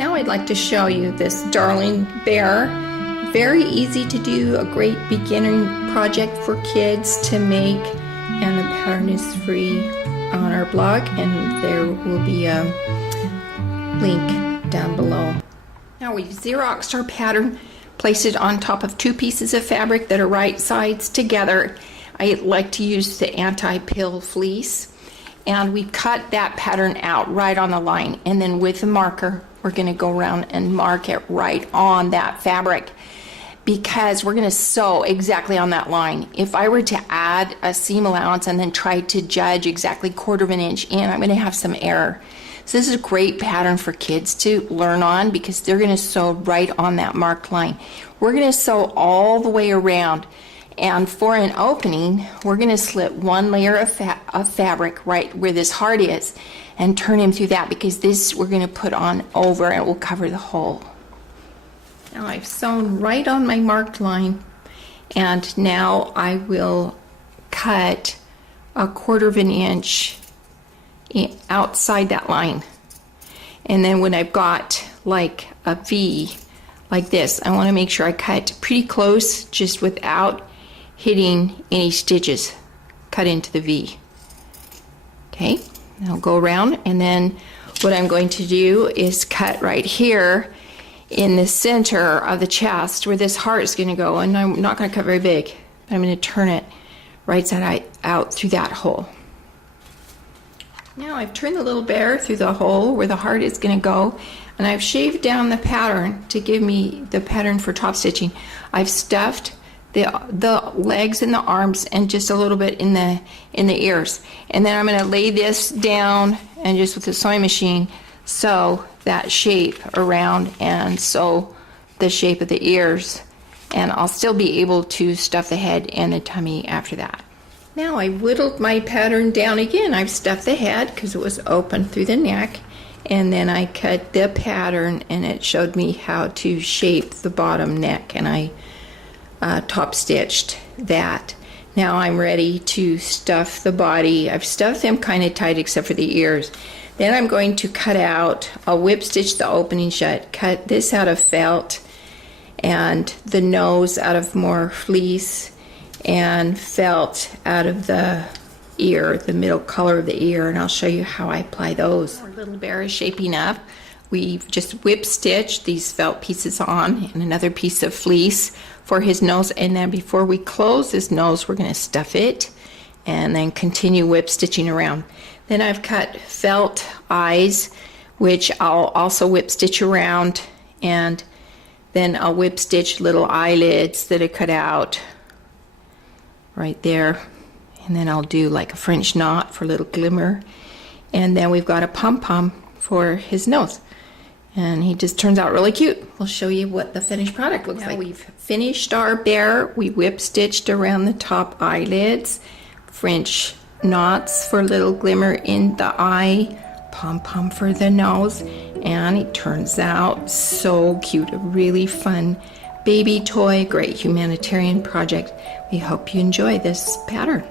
Now I'd like to show you this darling bear. Very easy to do, a great beginning project for kids to make, and the pattern is free on our blog, and there will be a link down below. Now we've Xeroxed our pattern, placed it on top of 2 pieces of fabric that are right sides together. I like to use the anti-pill fleece, and we cut that pattern out right on the line, and then with the marker we're going to go around and mark it right on that fabric, because we're going to sew exactly on that line. If I were to add a seam allowance and then try to judge exactly 1/4 of an inch in, I'm going to have some error. So this is a great pattern for kids to learn on, because they're going to sew right on that marked line. We're going to sew all the way around, and for an opening we're going to slip 1 layer of fabric right where this heart is and turn him through that, because this we're going to put on over and it will cover the hole. Now I've sewn right on my marked line, and now I will cut 1/4 of an inch outside that line. And then when I've got like a V like this, I want to make sure I cut pretty close, just without hitting any stitches. Cut into the V. Okay, I'll go around, and then what I'm going to do is cut right here in the center of the chest where this heart is going to go, and I'm not going to cut very big, but I'm going to turn it right side out through that hole. Now I've turned the little bear through the hole where the heart is going to go, and I've shaved down the pattern to give me the pattern for top stitching. I've stuffed the legs and the arms and just a little bit in the ears, and then I'm going to lay this down and just with the sewing machine sew that shape around and sew the shape of the ears, and I'll still be able to stuff the head and the tummy after that. Now I whittled my pattern down again. I've stuffed the head because it was open through the neck, and then I cut the pattern and it showed me how to shape the bottom neck, and I top stitched that. Now I'm ready to stuff the body. I've stuffed them kind of tight except for the ears. Then I'm going to cut out, I'll whip stitch the opening shut, cut this out of felt, and the nose out of more fleece, and felt out of the ear, the middle color of the ear, and I'll show you how I apply those. Our little bear is shaping up. We've just whip stitched these felt pieces on and another piece of fleece for his nose, and then before we close his nose we're going to stuff it and then continue whip stitching around. Then I've cut felt eyes, which I'll also whip stitch around, and then I'll whip stitch little eyelids that I cut out right there, and then I'll do like a French knot for little glimmer, and then we've got a pom-pom for his nose, and he just turns out really cute. We'll show you what the finished product looks like. We've finished our bear. We whip stitched around the top eyelids, French knots for little glimmer in the eye, pom-pom for the nose, and it turns out so cute. A really fun baby toy, great humanitarian project. We hope you enjoy this pattern.